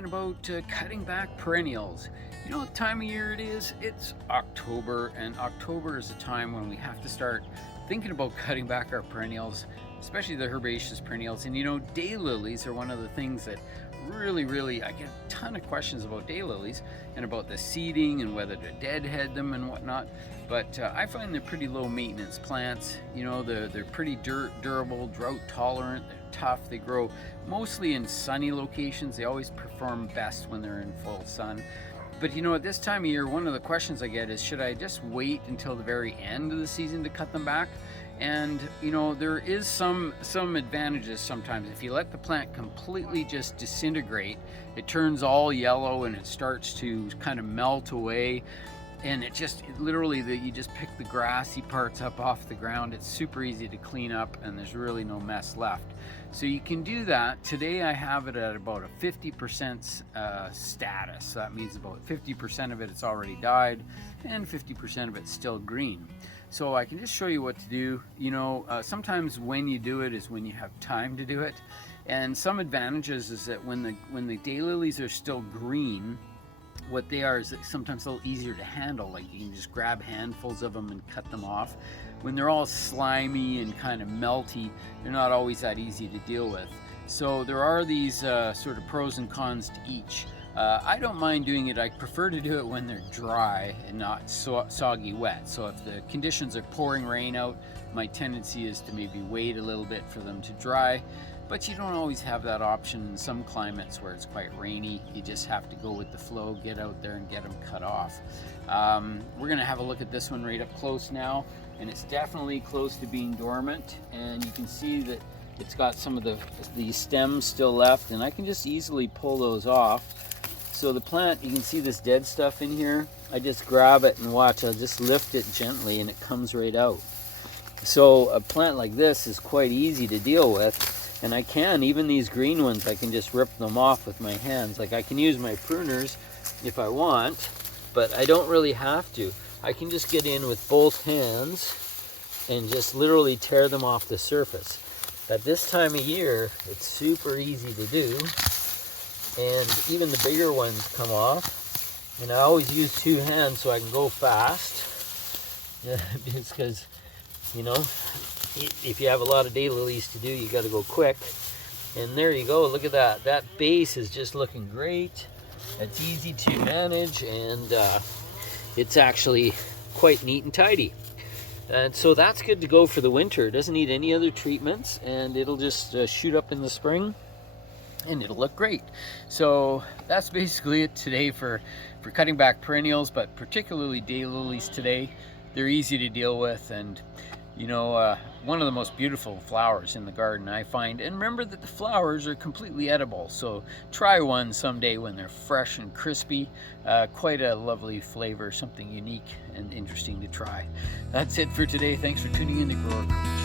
talking about cutting back perennials. You know what time of year it is? It's October, and October is a time when we have to start thinking about cutting back our perennials, especially the herbaceous perennials. And you know, daylilies are one of the things that really, I get a ton of questions about daylilies and about the seeding and whether to deadhead them and whatnot. But I find they're pretty low maintenance plants. You know, they're pretty durable, drought tolerant, they're tough, they grow mostly in sunny locations. They always perform best when they're in full sun. But you know, at this time of year, one of the questions I get is, should I just wait until the very end of the season to cut them back? And you know, there is some advantages sometimes. If you let the plant completely just disintegrate, it turns all yellow and it starts to kind of melt away. And you just pick the grassy parts up off the ground. It's super easy to clean up and there's really no mess left. So you can do that. Today I have it at about a 50% status. So that means about 50% of it's already died and 50% of it's still green. So I can just show you what to do. You know, sometimes when you do it is when you have time to do it. And some advantages is that when the daylilies are still green, what they are is sometimes a little easier to handle. Like you can just grab handfuls of them and cut them off. When they're all slimy and kind of melty, they're not always that easy to deal with. So there are these sort of pros and cons to each. I don't mind doing it. I prefer to do it when they're dry and not soggy wet. So if the conditions are pouring rain out, my tendency is to maybe wait a little bit for them to dry. But you don't always have that option in some climates where it's quite rainy. You just have to go with the flow, get out there and get them cut off. We're gonna have a look at this one right up close now, and it's definitely close to being dormant. And you can see that it's got some of the stems still left, and I can just easily pull those off. So the plant, you can see this dead stuff in here. I just grab it and watch, I'll just lift it gently and it comes right out. So a plant like this is quite easy to deal with. And I can, even these green ones, I can just rip them off with my hands. Like I can use my pruners if I want, but I don't really have to. I can just get in with both hands and just literally tear them off the surface. At this time of year, it's super easy to do. And even the bigger ones come off. And I always use two hands so I can go fast. Just because, you know, if you have a lot of daylilies to do, you got to go quick. And there you go, look at that. That base is just looking great. It's easy to manage, and it's actually quite neat and tidy. And so that's good to go for the winter. It doesn't need any other treatments, and it'll just shoot up in the spring and it'll look great. So that's basically it today for cutting back perennials, but particularly daylilies today. They're easy to deal with, and you know, one of the most beautiful flowers in the garden, I find. And remember that the flowers are completely edible, so try one someday when they're fresh and crispy. Quite a lovely flavor, something unique and interesting to try. That's it for today. Thanks for tuning in to Grower Creature.